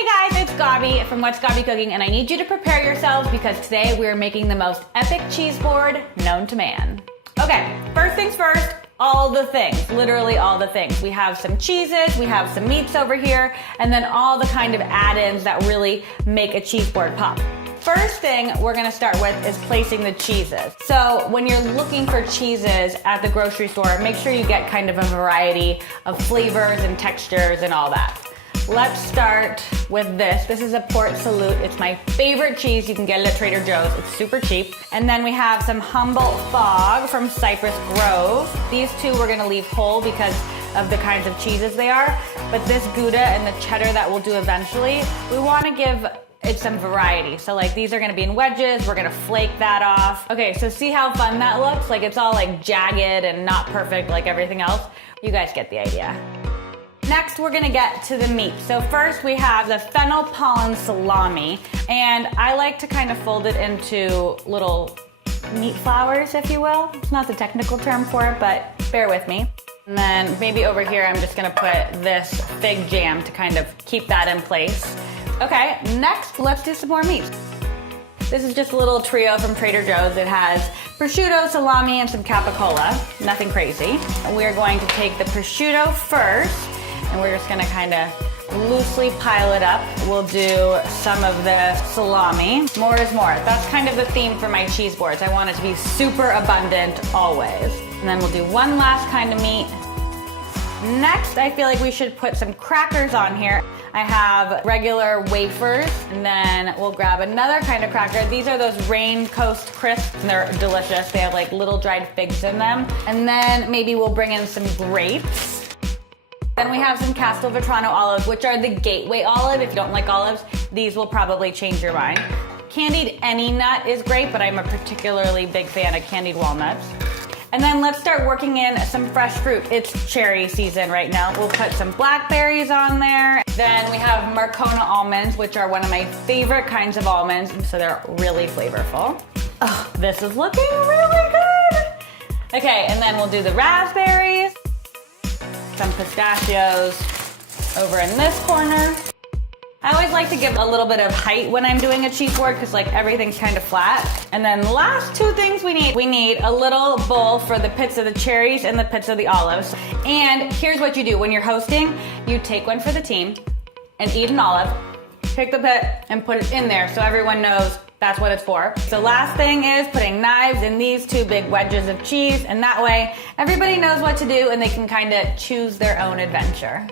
Hey guys, it's Gabi from What's Gabi Cooking, and I need you to prepare yourselves because today we are making the most epic cheese board known to man. Okay, first things first, all the things, literally all the things. We have some cheeses, we have some meats over here, and then all the kind of add-ins that really make a cheese board pop. First thing we're gonna start with is placing the cheeses. So when you're looking for cheeses at the grocery store, make sure you get kind of a variety of flavors and textures and all that. Let's start with this. This is a Port Salut. It's my favorite cheese. You can get it at Trader Joe's. It's super cheap. And then we have some Humboldt Fog from Cypress Grove. These two we're gonna leave whole because of the kinds of cheeses they are. But this Gouda and the cheddar that we'll do eventually, we wanna give it some variety. So like these are gonna be in wedges. We're gonna flake that off. Okay, so see how fun that looks? Like it's all like jagged and not perfect like everything else. You guys get the idea. Next, we're gonna get to the meat. So first we have the fennel pollen salami, and I like to kind of fold it into little meat flowers, if you will. It's not the technical term for it, but bear with me. And then maybe over here, I'm just gonna put this fig jam to kind of keep that in place. Okay, next, let's do some more meat. This is just a little trio from Trader Joe's. It has prosciutto, salami, and some capicola. Nothing crazy. We're going to take the prosciutto first, and we're just gonna kind of loosely pile it up. We'll do some of the salami. More is more. That's kind of the theme for my cheese boards. I want it to be super abundant always. And then we'll do one last kind of meat. Next, I feel like we should put some crackers on here. I have regular wafers, and then we'll grab another kind of cracker. These are those Rain Coast Crisps, and they're delicious. They have like little dried figs in them. And then maybe we'll bring in some grapes. Then we have some Castelvetrano olives, which are the gateway olive. If you don't like olives, these will probably change your mind. Candied any nut is great, but I'm a particularly big fan of candied walnuts. And then let's start working in some fresh fruit. It's cherry season right now. We'll put some blackberries on there. Then we have Marcona almonds, which are one of my favorite kinds of almonds, so they're really flavorful. Oh, this is looking really good. Okay, and then we'll do the raspberries. Some pistachios over in this corner. I always like to give a little bit of height when I'm doing a cheese board because like everything's kind of flat. And then the last two things we need a little bowl for the pits of the cherries and the pits of the olives. And here's what you do when you're hosting. You take one for the team and eat an olive, take the pit and put it in there so everyone knows that's what it's for. So last thing is putting knives in these two big wedges of cheese, and that way everybody knows what to do and they can kind of choose their own adventure.